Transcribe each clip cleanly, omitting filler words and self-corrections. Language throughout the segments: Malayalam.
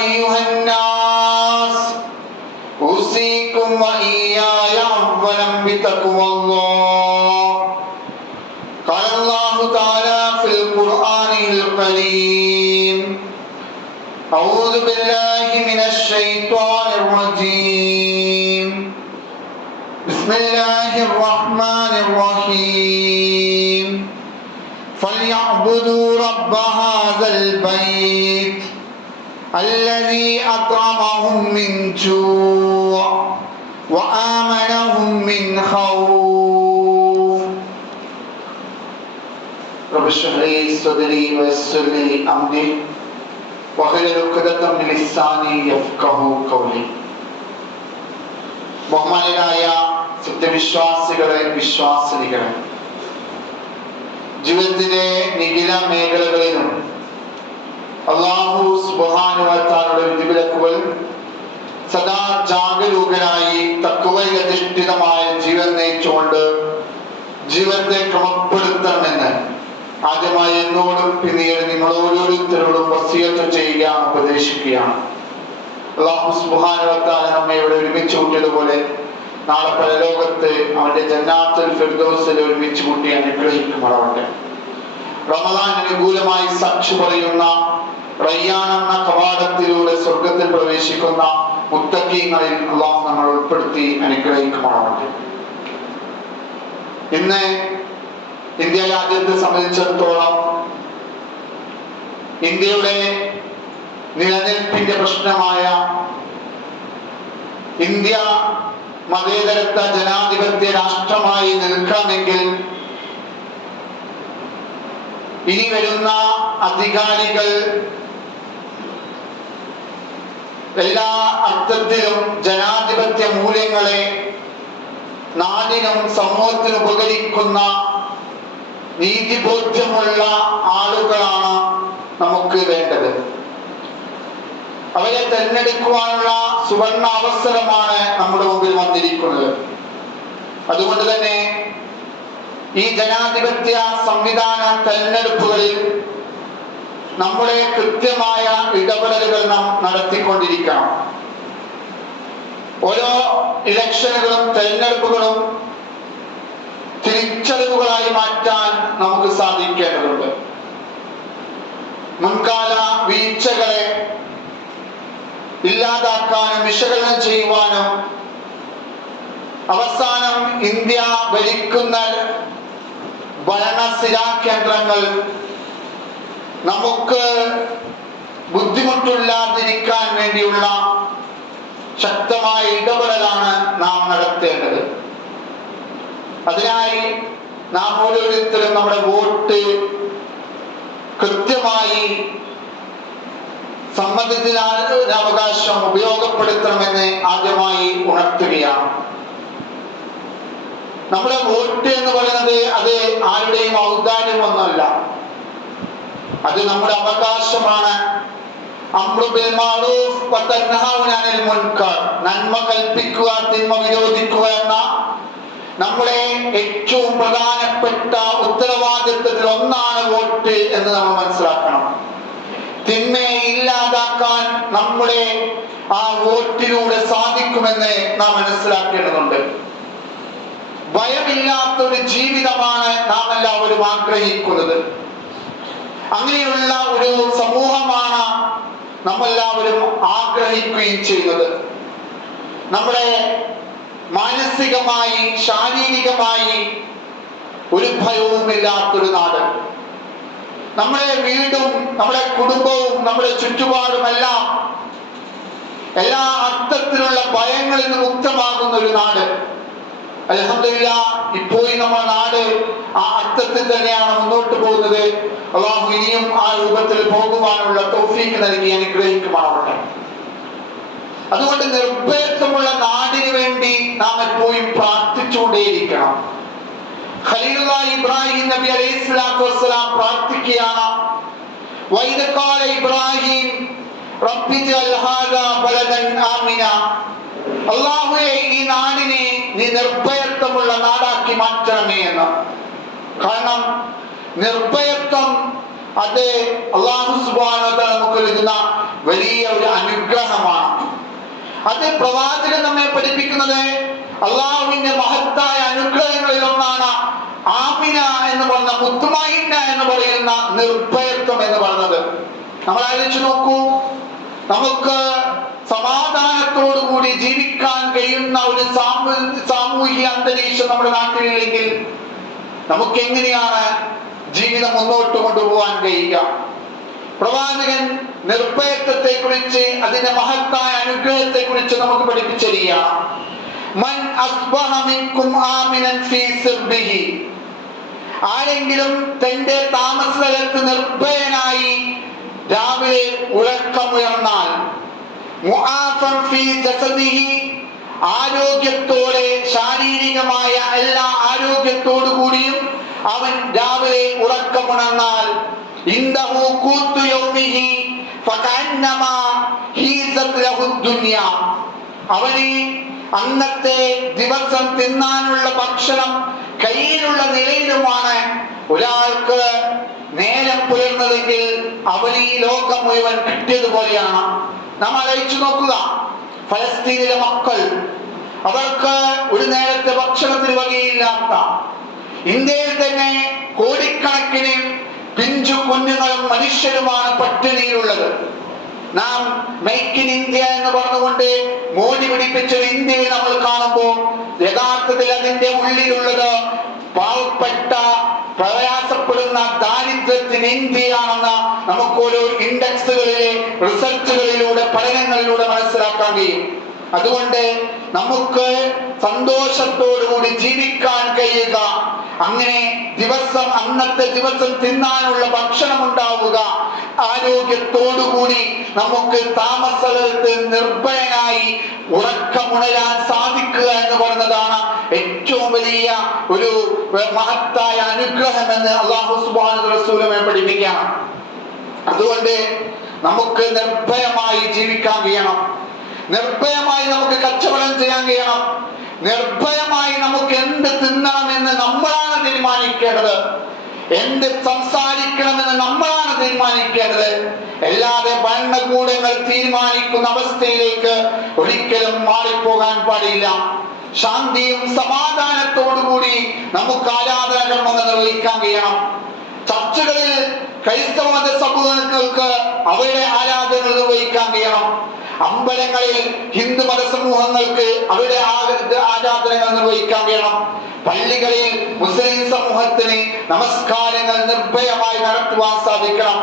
أيها الناس أوصيكم وإياي أولا بتقوى الله. قال الله تعالى في القرآن الكريم: أعوذ بالله من الشيطان الرجيم. بسم الله الرحمن الرحيم. فليعبدوا رب هذا البيت الذي أطعمهم من جوع وآمنهم من خوف. رب اشرح لي صدري ويسر لي أمري واحلل عقدة من لساني يفقهوا قولي. ബഹുമാനരായ സത്യവിശ്വാസികളെ, വിശ്വാസിനികളെ, ജീവിതത്തിലെ നിഖില മേഖലകളിലും അല്ലാഹു സുബ്ഹാനഹു വ തആലയുടെ വിധിവിലക്കുകൾ സദാ ജാഗരൂകരായി തഖ്വയധിഷ്ഠിതമായ ജീവൻ നയിച്ചുകൊണ്ട് ജീവിതത്തെ ക്രമപ്പെടുത്തണമെന്ന് ആദ്യമായി എന്നോടും പിന്നീട് നിങ്ങൾ ഓരോരുത്തരോടും വസിയത്ത് ചെയ്യുകയാണ്, ഉപദേശിക്കുകയാണ്. അല്ലാഹു സുബ്ഹാനഹു വ തആല നമ്മെ ഇവിടെ ഒരുമിച്ച് കൂട്ടിയതുപോലെ നാളെ പരലോകത്ത് അവന്റെ ജന്നാത്തുൽ ഫിർദൗസിൽ ഒരുമിച്ച് കൂട്ടി അനുഗ്രഹിക്കുമാറാവട്ടെ. റമദാൻ അനുകൂലമായി സാക്ഷി പറയുന്ന റയ്യാൻ എന്ന കവാടത്തിലൂടെ സ്വർഗത്തിൽ പ്രവേശിക്കുന്ന മുത്തഖീങ്ങളിൽ അല്ലാഹു നമ്മൾ ഉൾപ്പെടുത്തി അനുഗ്രഹിക്കുമാറാവട്ടെ. ഇന്ന് ഇന്ത്യ രാജ്യത്തെ സംബന്ധിച്ചിടത്തോളം ഇന്ത്യയുടെ നിലനിൽപ്പിന്റെ പ്രശ്നമായ ഇന്ത്യ മതേതരത്വ ജനാധിപത്യ രാഷ്ട്രമായി നിൽക്കണമെങ്കിൽ ഇനി വരുന്ന അധികാരികൾ എല്ലാ അർത്ഥത്തിലും ജനാധിപത്യ മൂല്യങ്ങളെ നാടിനും സമൂഹത്തിനും ഉപകരിക്കുന്ന നീതിബോധ്യമുള്ള ആളുകളാണ് നമുക്ക് വേണ്ടത്. അവരെ തെരഞ്ഞെടുക്കുവാനുള്ള സുവർണ അവസരമാണ് നമ്മുടെ മുമ്പിൽ വന്നിരിക്കുന്നത്. അതുകൊണ്ട് തന്നെ ഈ ജനാധിപത്യ സംവിധാന തെരഞ്ഞെടുപ്പുകളിൽ നമ്മുടെ കൃത്യമായ ഇടപെടലുകൾ നാം നടത്തിക്കൊണ്ടിരിക്കണം. ഓരോ ഇലക്ഷനുകളും തെരഞ്ഞെടുപ്പുകളും തിരിച്ചറിവുകളായി മാറ്റാൻ നമുക്ക് സാധിക്കേണ്ടതുണ്ട്. മുൻകാല വീഴ്ചകളെ ഇല്ലാതാക്കാനും വിശകലനം ചെയ്യുവാനും അവസാനം ഇന്ത്യ ഭരിക്കുന്ന ഭരണസിരാ കേന്ദ്രങ്ങൾ നമുക്ക് ബുദ്ധിമുട്ടില്ലാതിരിക്കാൻ വേണ്ടിയുള്ള ശക്തമായ ഇടപെടലാണ് നാം നടത്തേണ്ടത്. അതിനായി നാം ഓരോരുത്തരും നമ്മുടെ വോട്ട് കൃത്യമായി സമ്മതിദാനാവകാശം ഉപയോഗപ്പെടുത്തണമെന്ന് ആദ്യമായി ഉണർത്തുകയാണ്. നമ്മുടെ വോട്ട് എന്ന് പറയുന്നത് അത് ആരുടെയും ഔദാര്യമൊന്നുമല്ല, അത് നമ്മുടെ അവകാശമാണ്. അംറു ബിൽ മഅറൂഫ് വ തൻഹൗന അനിൽ മുൻകർ, നന്മ കൽപ്പിക്കുക തിന്മ വിരോധിക്കുക എന്ന നമ്മുടെ ഏറ്റവും പ്രധാനപ്പെട്ട ഉത്തരവാദിത്വത്തിൽ ഒന്നാണ് വോട്ട് എന്ന് നമ്മൾ മനസ്സിലാക്കണം. തിന്മയെ ഇല്ലാതാക്കാൻ നമ്മുടെ ആ വോട്ടിലൂടെ സാധിക്കുമെന്ന് നാം മനസ്സിലാക്കേണ്ടതുണ്ട്. ഭയമില്ലാത്തൊരു ജീവിതമാണ് നാം എല്ലാവരും ആഗ്രഹിക്കുന്നത്. അങ്ങനെയുള്ള ഒരു സമൂഹമാണ് നമ്മളെല്ലാവരും ആഗ്രഹിക്കുകയും ചെയ്യുന്നത്. നമ്മുടെ മാനസികമായി ശാരീരികമായി ഒരു ഭയവുമില്ലാത്തൊരു നാട്, നമ്മുടെ വീടും നമ്മുടെ കുടുംബവും നമ്മുടെ ചുറ്റുപാടുമെല്ലാം എല്ലാ അർത്ഥത്തിലുള്ള ഭയങ്ങളിൽ നിന്ന് മുക്തമാകുന്ന ഒരു നാട്. അൽഹംദുലില്ലാഹ്, ഇപ്പോൾ നമ്മുടെ നാട് ആ അർത്ഥത്തിൽ തന്നെയാണ് മുന്നോട്ട് പോകുന്നത്. അല്ലാഹു ഇനിയും ആ രൂപത്തിൽ പോകുവാനുള്ള തൗഫീഖ് നൽകി അനുഗ്രഹിക്കുമാറാവട്ടെ. അതുകൊണ്ട് നിർഭയത്വമുള്ള നാടിന് വേണ്ടി നാം എപ്പോഴും പ്രാർത്ഥിച്ചുകൊണ്ടേയിരിക്കണം. ഖലീലുല്ലാഹി ഇബ്രാഹിം നബി അലൈഹിസ്സലാത്തു വസ്സലാം പ്രാർത്ഥിക്കുകയാണ്: വഇദ ഖാല ഇബ്രാഹിം റബ്ബി ജഅൽ ഹാദാ ബലദൻ ആമിന, അല്ലാഹുവേ ഈ നാടിനെ നീ നിർഭയത്വമുള്ള നാടാക്കി മാറ്റണമേ എന്ന്. കാരണം നിർഭയത്വം അത് അല്ലാഹു സുബ്ഹാനഹു വ തആല നമുക്ക് നൽകുന്ന വലിയ ഒരു അനുഗ്രഹമാണ്. അത് പ്രവാചകൻ നമ്മെ പഠിപ്പിക്കുന്നത് അള്ളാഹുവിന്റെ മഹത്തായ അനുഗ്രഹങ്ങളിൽ ഒന്നാണ് ആമിന എന്ന് പറഞ്ഞ മുത്തുമഇന്ന എന്ന് പറയുന്ന നിർഭയത്വം എന്ന് പറയുന്നത്. നമ്മൾ ആലോചിച്ച് നോക്കൂ, നമുക്ക് സമാധാനത്തോടു കൂടി ജീവിക്കാൻ കഴിയുന്ന ഒരു സാമൂഹിക അന്തരീക്ഷം നമ്മുടെ നാട്ടിലില്ലെങ്കിൽ നമുക്ക് എങ്ങനെയാണ് ജീവിതം മുന്നോട്ട് കൊണ്ടുപോകാൻ കഴിയുക? പ്രവാചകൻ നിർഭയത്വത്തെ കുറിച്ച്, അതിന്റെ മഹത്തായ അനുഗ്രഹത്തെ കുറിച്ച് നമുക്ക് പഠിപ്പിച്ചിരിക്കുകയാണ്. മൻ അസ്ബഹ മിൻകും ആമിനൻ ഫീ സിർബിഹി, ആരെങ്കിലും തന്റെ താമസ സ്ഥലത്ത് നിർഭയനായി രാവിലെ ഉറക്കമുയർന്നാൽ, മുആഫൻ ഫീ ജസദിഹി, ആരോഗ്യത്തോടെ ശാരീരികമായ എല്ലാ ആരോഗ്യത്തോടു കൂടിയും അവൻ രാവിലെ ഉറക്കമുണർന്നാൽ, ഇൻദഹു ഖൂതു യൗമിഹി ഫകഅന്നമാ ഹീസത് ലഹു ദുനിയ, അവന് അന്നത്തെ ദിവസം തിന്നാനുള്ള ഭക്ഷണം കയ്യിലുള്ള നിലയിലുമാണ് ഒരാൾക്ക് നേരം പുലർന്നതെങ്കിൽ അവന് ഈ ലോകം മുഴുവൻ കിട്ടിയതുപോലെയാണ്. നാം ആലോചിച്ചു നോക്കുക, ഫലസ്തീനിലെ മക്കൾ, അവർക്ക് ഒരു നേരത്തെ ഭക്ഷണത്തിന് വകയില്ലാത്ത, ഇന്ത്യയിൽ തന്നെ കോടിക്കണക്കിന് പിഞ്ചു കുഞ്ഞുങ്ങളും മനുഷ്യരുമാണ് പട്ടിണിയിലുള്ളത്. നാം മെയ്ക്ക് ഇൻ ഇന്ത്യ എന്ന് പറഞ്ഞുകൊണ്ട് മോടി പിടിപ്പിച്ചൊരു ഇന്ത്യയെ നമ്മൾ കാണുമ്പോൾ യഥാർത്ഥത്തിൽ അതിന്റെ ഉള്ളിലുള്ളത് പാവപ്പെട്ട, പ്രയാസപ്പെടുന്ന ദാരിദ്ര്യത്തിന് ഇന്ത്യയാണെന്ന് നമുക്ക് ഓരോ ഇൻഡെക്സുകളിലെ റിസർച്ചുകളിലൂടെ, പഠനങ്ങളിലൂടെ മനസ്സിലാക്കാൻ കഴിയും. അതുകൊണ്ട് നമുക്ക് സന്തോഷത്തോടുകൂടി ജീവിക്കാൻ കഴിയുക, അങ്ങനെ ദിവസം അന്നത്തെ ദിവസം തിന്നാനുള്ള ഭക്ഷണം ഉണ്ടാവുക, ആരോഗ്യത്തോടുകൂടി നമുക്ക് താമസസ്ഥലത്ത് നിർഭയനായി ഉറക്കമുണരാൻ സാധിക്കുക എന്ന് പറയുന്നതാണ് ഏറ്റവും വലിയ ഒരു മഹത്തായ അനുഗ്രഹമെന്ന് അല്ലാഹു സുബ്ഹാനഹു വ തആല പഠിപ്പിക്കുകയാണ്. അതുകൊണ്ട് നമുക്ക് നിർഭയമായി ജീവിക്കാൻ കഴിയണം, നിർഭയമായി നമുക്ക് കച്ചവടം ചെയ്യാൻ കഴിയണം, നിർഭയമായി നമുക്ക് എന്ത് തിന്നണമെന്ന് നമ്മളാണ് തീരുമാനിക്കേണ്ടത്, എന്ത് സംസാരിക്കണമെന്ന് നമ്മളാണ് തീരുമാനിക്കേണ്ടത്. അല്ലാതെ ഭരണകൂടങ്ങൾ തീരുമാനിക്കുന്ന അവസ്ഥയിലേക്ക് ഒരിക്കലും മാറിപ്പോകാൻ പാടില്ല. ശാന്തിയും സമാധാനത്തോടുകൂടി നമുക്ക് ആരാധനകർമ്മങ്ങൾ നിർവഹിക്കാൻ കഴിയണം. ചർച്ചുകളിൽ ക്രൈസ്തവ മത സമൂഹങ്ങൾക്ക് അവരുടെ ആരാധനകൾ നിർവഹിക്കാൻ കഴിയണം. അമ്പലങ്ങളിൽ ഹിന്ദു മത സമൂഹങ്ങൾക്ക് അവരുടെ ആരാധനകൾ നിർവഹിക്കാൻ കഴിയണം. പള്ളികളിൽ മുസ്ലിം സമൂഹത്തിന് നമസ്കാരങ്ങൾ നിർഭയമായി നടത്തുവാൻ സാധിക്കണം.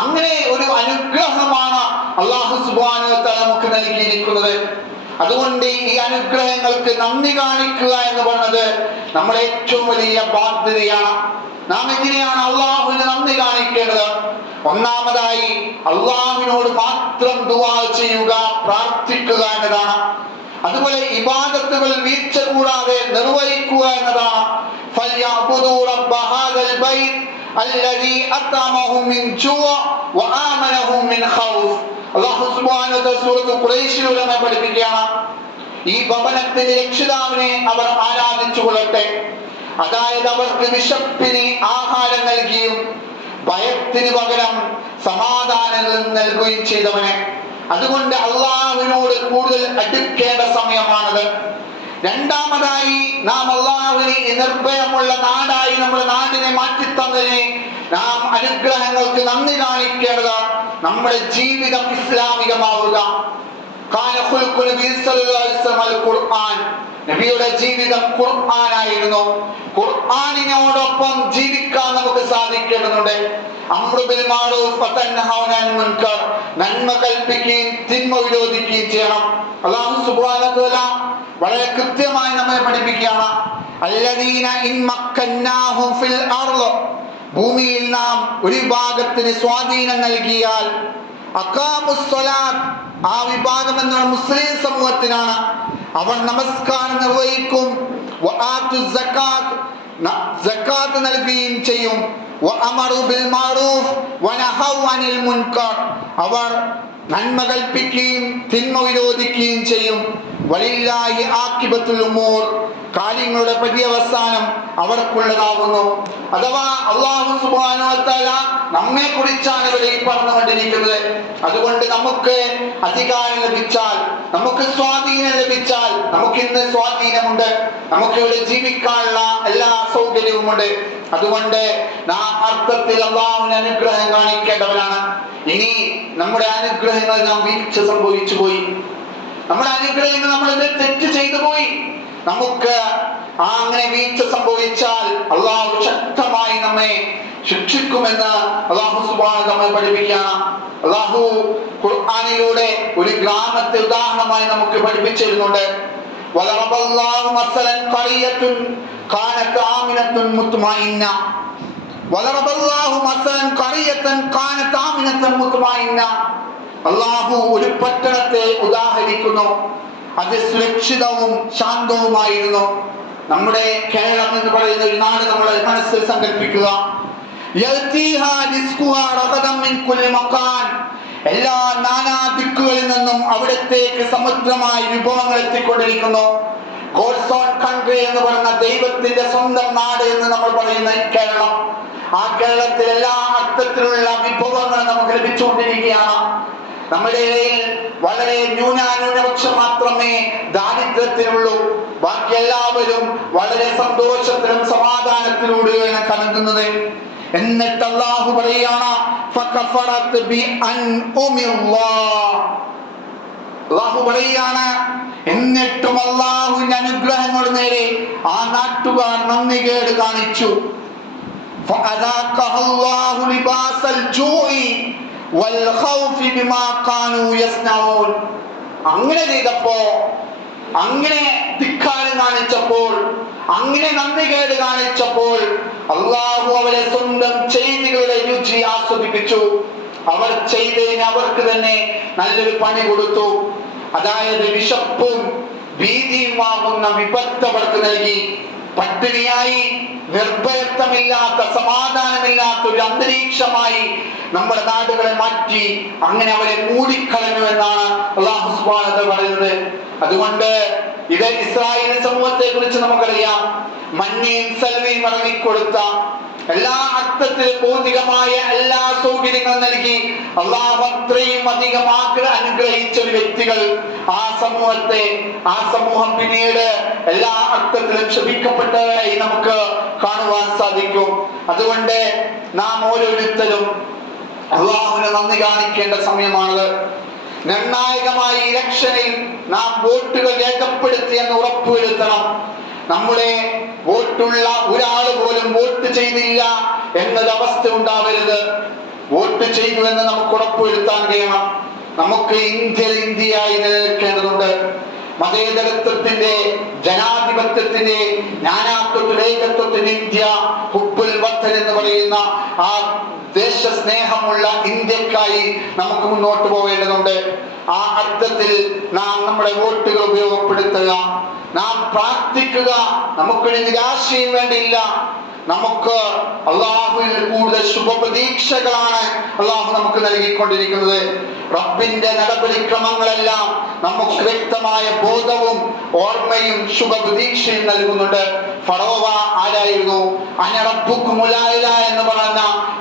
അങ്ങനെ ഒരു അനുഗ്രഹമാണ് അല്ലാഹു സുബ്ഹാനഹു വ തആല നമുക്ക് നൽകിയിരിക്കുന്നത്. അതുകൊണ്ട് ഈ അനുഗ്രഹങ്ങൾക്ക് നന്ദി കാണിക്കുക എന്ന് പറയുന്നത് നമ്മുടെ ഏറ്റവും വലിയ ബാധ്യതയാണ്. നാം എങ്ങനെയാണ് അള്ളാഹുവിന് നന്ദി കാണിക്കേണ്ടത്? ഒന്നാമതായി അള്ളാഹുവിനോട് മാത്രം ദുആ ചെയ്യുക, പ്രാർത്ഥിക്കുക എന്നതാണ്. അതുപോലെ ഇബാദത്തുകൾ വീഴ്ച കൂടാതെ നിർവഹിക്കുക എന്നതാണ്. ഫൽയഅ്ബുദൂ റബ്ബ ഹാദൽ ബൈത്ത് അല്ലദീ അത്അമഹും മിൻ ജൂഅ വആമനഹും മിൻ ഖൗഫ്. അല്ലാഹു സുബ്ഹാനഹു വ തആല സൂറത്തുൽ ഖുറൈശിലൂടെ നമ്മെ പഠിപ്പിക്കുകയാണ്, ഈ ഭവനത്തിന്റെ രക്ഷിതാവിനെ അവർ ആരാധിച്ചു കൊള്ളട്ടെ. അതായത് അവർക്ക് വിശപ്പിന് ആഹാരം നൽകിയും ഭയത്തിന് പകരം സമാധാനം നൽകുകയും ചെയ്തവനെ. അതുകൊണ്ട് അള്ളാഹുവിനോട് കൂടുതൽ അടുക്കേണ്ട സമയമാണത്. രണ്ടാമതായി നാം അള്ളാഹുവിന് നിർഭയമുള്ള നാടായി നമ്മുടെ നാടിനെ മാറ്റിത്തന്നതിന് നാം അനുഗ്രഹങ്ങൾക്ക് നന്ദി കാണിക്കേണ്ടത് നമ്മുടെ ജീവിതം ഇസ്ലാമികമാവുക. നബിയുടെ ജീവിതം ഖുർആനായിരുന്നു. ഖുർആനിനോടൊപ്പം ജീവിക്കാൻ നമുക്ക് സാധിക്കേണ്ടതുണ്ട്. അംറു ബിൽ മഅറൂഫ് വതൻഹൗന അനിൽ മുൻകർ, നന്മ കൽപ്പിക്കുകയും തിന്മ വിരോധിക്കുകയും ചെയ്യണം. അല്ലാഹു സുബ്ഹാനഹു വ തആല വളരെ കൃത്യമായി നമ്മെ പഠിപ്പിക്കുകയാണ്, അല്ലദീന ഇൻ മക്കന്നാഹും ഫിൽ അർള്, ഭൂമിയിൽ നാം ഒരു വിഭാഗത്തിന് സ്വാധീനം നൽകിയാൽ, അഖാമുസ് സ്വലാത്ത്, ആ വിഭാഗം എന്ന മുസ്ലിം സമൂഹത്തിനാണ്, അവർ നമസ്കാരം നിർവഹിക്കും, വആതുസ് സകാത്ത്, സകാത്ത് നൽകുകയും ചെയ്യും, വഅമറു ബിൽ മഅറൂഫ് വനഹൗ അനിൽ മുൻകർ, അവർ നന്മ കൽപ്പിക്കുകയും തിന്മ വിരോധിക്കുകയും ചെയ്യും. വലില്ലാഹി ആഖിബത്തുൽ ഉമൂർ, കാര്യങ്ങളുടെ പര്യവസാനം അവർക്കുള്ളതാകുന്നു. അഥവാ അല്ലാഹു സുബ്ഹാനഹു വ തആല നമ്മെ കുറിച്ചാണ് ഇവിടെ ഈ പറഞ്ഞുകൊണ്ടിരിക്കുന്നത്. അതുകൊണ്ട് നമുക്ക് അധികാരം ലഭിച്ചാൽ, നമുക്ക് സ്വാധീനം ലഭിച്ചാൽ, നമുക്കിന്ന് സ്വാധീനമുണ്ട്, നമുക്ക് ഇവിടെ ജീവിക്കാനുള്ള എല്ലാ സൗകര്യവുമുണ്ട്. അതുകൊണ്ട് നാം അർത്ഥത്തിൽ അല്ലാഹുവിന്റെ അനുഗ്രഹം കാണിക്കേണ്ടവരാണ്. ഇനി നമ്മുടെ അനുഗ്രഹങ്ങൾ നാം വീഴ്ച സംഭവിച്ചു പോയി, നമ്മുടെ അനുഗ്രഹങ്ങൾ നമ്മൾ തെറ്റ് ചെയ്തു പോയി, നമുക്ക് അങ്ങനെ വീഴ്ച സംഭവിച്ചാൽ അള്ളാഹു ശക്തമായി നമ്മെ ശിക്ഷിക്കുമെന്ന് അല്ലാഹു സുബ്ഹാനഹു നമ്മെ പഠിപ്പിക്കുകയാണ്. അല്ലാഹു ഖുർആനിലൂടെ ഒരു ഗ്രാമത്തെ ഉദാഹരണമായി നമുക്ക് പഠിപ്പിച്ചിരുന്നുണ്ട്. വലറബല്ലാഹു മസലൻ ഖറിയത്തുൻ കാനത് ആമിനത്തുൻ മുത്മഇന്ന. വലറബല്ലാഹു മസലൻ ഖറിയത്തൻ കാനത് ആമിനത്തുൻ മുത്മഇന്ന. അല്ലാഹു ഒരു പട്ടണത്തെ ഉദാഹരിക്കുന്നു, അത് സുരക്ഷിതവും ശാന്തവുമായിരുന്നു. നമ്മുടെ കേരളം എന്ന് പറയുന്ന ഒരു നാട് നമ്മൾ മനസ്സിൽ സങ്കല്പിക്കുക. എല്ലാ നാനാ ദിക്കുകളിൽ നിന്നും അവിടത്തേക്ക് സമുദ്രമായി വിഭവങ്ങൾ എത്തിക്കൊണ്ടിരിക്കുന്നു. ഗോഡ്സ് ഓൺ കൺട്രി എന്ന് പറയുന്ന ദൈവത്തിന്റെ സ്വന്തം നാട് എന്ന് നമ്മൾ പറയുന്ന കേരളം, ആ കേരളത്തിൽ എല്ലാ അർത്ഥത്തിലുള്ള വിഭവങ്ങളും നമുക്ക് ലഭിച്ചുകൊണ്ടിരിക്കുകയാണ്. നമ്മുടെ ഇടയിൽ വളരെ ന്യൂനപക്ഷം മാത്രമേ ദാരിദ്ര്യത്തിലുള്ളൂ. ബാക്കി എല്ലാവരും വളരെ സന്തോഷത്തിലും സമാധാനത്തിലൂടെയാണ് കലങ്ങുന്നത്. എന്നിട്ട് അല്ലാഹു പറയുകയാണ്, അല്ലാഹു പറയുകയാണ്, എന്നിട്ടും അല്ലാഹുവിന്റെ അനുഗ്രഹങ്ങളുടെ നേരെ ആ നാട്ടുകാർ നന്ദികേട് കാണിച്ചു. അങ്ങനെ ചെയ്തപ്പോ, അങ്ങനെ ധിക്കാരം കാണിച്ചപ്പോൾ, അങ്ങനെ നന്ദികേട് കാണിച്ചപ്പോൾ അല്ലാഹു അവരെ സ്വന്തം ചെയ്തികളുടെ രുചി ആസ്വദിപ്പിച്ചു. അവർ ചെയ്തതിന് അവർക്ക് തന്നെ നല്ലൊരു പണി കൊടുത്തു. അതായത് വിശപ്പും ഭീതിയുമാകുന്ന വിപത്ത് അവർക്ക് നൽകി. പട്ടിണിയായി, നിർഭയത്വമില്ലാത്ത, സമാധാനമില്ലാത്ത ഒരു അന്തരീക്ഷമായി നമ്മുടെ നാടുകളെ മാറ്റി അങ്ങനെ അവരെ മൂടിക്കളഞ്ഞു എന്നാണ് അല്ലാഹു സുബ്ഹാനഹു വ തആല പറയുന്നത്. അതുകൊണ്ട് ഇത് ഇസ്രായേൽ സമൂഹത്തെ കുറിച്ച് നമുക്കറിയാം. മഞ്ഞയും സൽവയും ഇറങ്ങിക്കൊടുത്ത, എല്ലാ അർത്ഥത്തിലും ഭൗതികമായ എല്ലാ സൗകര്യങ്ങളും നൽകി അല്ലാഹു അത്രയും അധികം അനുഗ്രഹിച്ച ഒരു വ്യക്തികൾ, ആ സമൂഹം പിന്നീട് എല്ലാ അർത്ഥത്തിലും ശപിക്കപ്പെട്ടവരായി നമുക്ക് കാണുവാൻ സാധിക്കും. അതുകൊണ്ട് നാം ഓരോരുത്തരും അല്ലാഹുവിനെ നന്ദി കാണിക്കേണ്ട സമയമാണത്. നിർണായകമായ ഇലക്ഷനിൽ നാം വോട്ടുകൾ രേഖപ്പെടുത്തി എന്ന് ഉറപ്പുവരുത്തണം. നമ്മുടെ വോട്ടുള്ള ഒരാൾ പോലും വോട്ട് ചെയ്തില്ല എന്നൊരവസ്ഥ ഉണ്ടാവരുത്. വോട്ട് ചെയ്തു എന്ന് നമുക്ക് ഉറപ്പുവരുത്താൻ കഴിയണം. നമുക്ക് ഇന്ത്യയായി നിലനിൽക്കേണ്ടതുണ്ട്. മതേതരത്വത്തിന്റെ, ജനാധിപത്യത്തിന്റെ, നാനാത്വത്തിന്റെ, ഏകത്വത്തിന്റെ ഇന്ത്യ, ഹുബ്ബുൽ വത്തൻ എന്ന് പറയുന്ന ആ ദേശസ്നേഹമുള്ള ഇന്ത്യക്കായി നമുക്ക് മുന്നോട്ട് പോകേണ്ടതുണ്ട്. ആ അർത്ഥത്തിൽ നാം നമ്മുടെ വോട്ടുകൾ ഉപയോഗപ്പെടുത്തുക, നാം പ്രാർത്ഥിക്കുക. നമുക്കൊരു നിരാശയും വേണ്ടിയില്ല. നമുക്ക് അല്ലാഹുവിൽ കൂടുതൽ ശുഭപ്രതീക്ഷകളാണ് അല്ലാഹു നമുക്ക് നൽകിക്കൊണ്ടിരിക്കുന്നത്. റബ്ബിന്റെ നടപടിക്രമങ്ങളെല്ലാം നമുക്ക് വ്യക്തമായ ബോധവും ഓർമ്മയും ശുഭപ്രതീക്ഷയും നൽകുന്നുണ്ട്. ഫറോവ ആരായിരുന്നു? അന റബ്ബുക്കുമുൽ അഅ്ല എന്ന് പറഞ്ഞ,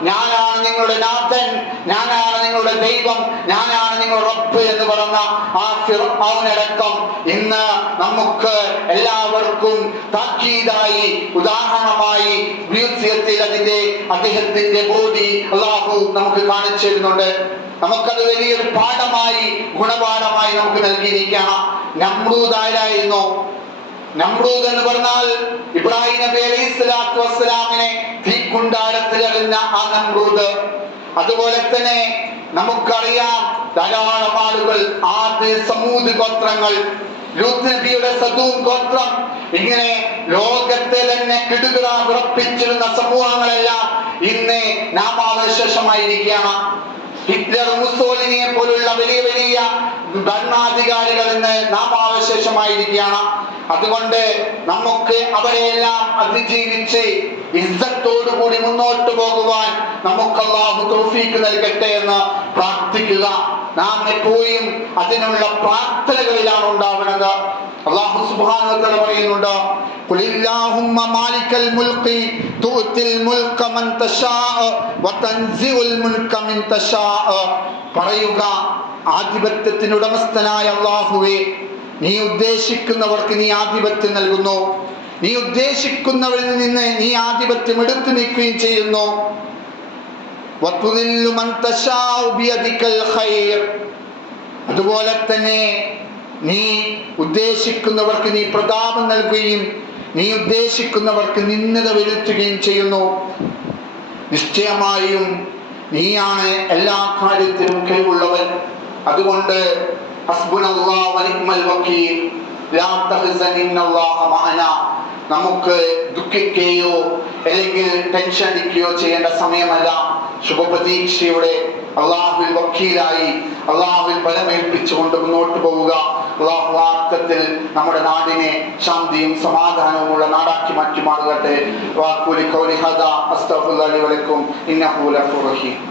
ഞാനാണ് നിങ്ങളുടെ നാഥൻ, ഞാനാണ് നിങ്ങളുടെ ദൈവം, ഞാനാണ് നിങ്ങളുടെ റബ്ബ് എന്ന് പറഞ്ഞ ആ ഫിർഔനടക്കം ഇന്ന് നമുക്ക് എല്ലാവർക്കും താക്കീതായി, ഉദാഹരണമായി മ്യൂസിയത്തിൽ അദ്ദേഹത്തിന്റെ ബോഡി അല്ലാഹു നമുക്ക് കാണിച്ചു തരുന്നുണ്ട്. നമുക്കത് വലിയൊരു പാഠമായി, ഗുണപാഠമായി നമുക്ക് നൽകിയിരിക്കണം. നമ്രൂദ് ആരായിരുന്നു? നമ്രൂദ് എന്ന് പറഞ്ഞാൽ ഇബ്രാഹിം നബി അലൈഹി സ്വലാത്തു വസ്സലാമിനെ തീക്കുണ്ടാരത്തിൽ എറിഞ്ഞ ആ നമ്രൂദ്. അതുപോലെ തന്നെ നമുക്കറിയാം ധാരാളം ആളുകൾ, ആദ്, സമൂദ് ഗോത്രങ്ങൾ, ലൂത്ത് നബിയുടെ സദൂം ഗോത്രം, ഇങ്ങനെ ലോകത്തെ തന്നെ കിടുകിട ഉറപ്പിച്ചിരുന്ന സമൂഹങ്ങളെല്ലാം ഇന്ന് നാമാവശേഷമായിരിക്കുകയാണ്. ഹിറ്റ്ലർ, മുസോളിനിയെ പോലുള്ള വലിയ വലിയ ഭരണാധികാരികൾ ഇന്ന് നാമാവശേഷമായിരിക്കുകയാണ്. അതുകൊണ്ട് നമുക്ക് അവരെല്ലാം അതിജീവിച്ച് ഇസ്സത്തോടുകൂടി മുന്നോട്ട് പോകുവാൻ നമുക്ക് അല്ലാഹു തൗഫീഖ് നൽകട്ടെ എന്ന് പ്രാർത്ഥിക്കുക. നാം എപ്പോഴും അതിനുള്ള പ്രാർത്ഥനകളിലാണ് ഉണ്ടാവുന്നത്. അല്ലാഹു സുബ്ഹാനഹു വ തആല പറയുന്നുണ്ട്, ഖുലില്ലാഹുമ്മ മാലിക്കൽ മുൽഖി തുഅ്തിൽ മുൽക മൻ തശാഅ വതൻസിഉൽ മുൽക മിൻ തശാഅ. പറയുക, ആധിപത്യത്തിന് ഉടമസ്ഥനായ അല്ലാഹുവേ, നീ ഉദ്ദേശിക്കുന്നവർക്ക് നീ ആധിപത്യം നൽകുന്നു, നീ ഉദ്ദേശിക്കുന്നവരിൽ നിന്ന് നീ ആധിപത്യം എടുത്തു നീക്കുകയും ചെയ്യുന്നു. വതുദില്ലു മൻ തശാഉ ബിയദികൽ ഖൈർ. അതുപോലെ തന്നെ നീ ഉദ്ദേശിക്കുന്നവർക്ക് നീ പ്രതാപം നൽകുകയും നീ ഉദ്ദേശിക്കുന്നവർക്ക് നിന്ദത വരുത്തുകയും ചെയ്യുന്നു. നിശ്ചയമായും നീയാണ് എല്ലാ കാര്യത്തിലും കഴിവുള്ളവൻ. അതുകൊണ്ട് ഹസ്ബുനല്ലാഹു വനിഅ്മൽ വകീൽ, ലാ തഹ്സൻ ഇന്നല്ലാഹ മഅനാ. നമുക്ക് ദുഃഖിക്കുകയോ അല്ലെങ്കിൽ ടെൻഷൻ അടിക്കുകയോ ചെയ്യേണ്ട സമയമല്ല. ശുഭപ്രതീക്ഷയുടെ അള്ളാഹുവിൽ വക്കീലായി അള്ളാഹുവിൽ ബലമേൽപ്പിച്ചുകൊണ്ട് മുന്നോട്ട് പോവുക. അള്ളാഹു അർത്ഥത്തിൽ നമ്മുടെ നാടിനെ ശാന്തിയും സമാധാനവുമുള്ള നാടാക്കി മാറ്റി മാറുകട്ടെ. വാഖൂലി ഖൗലി ഹദാ അസ്തഗ്ഫിറുല്ലാഹി ലി വലക്കും ഇന്നഹു ഗഫൂറുർ റഹീം.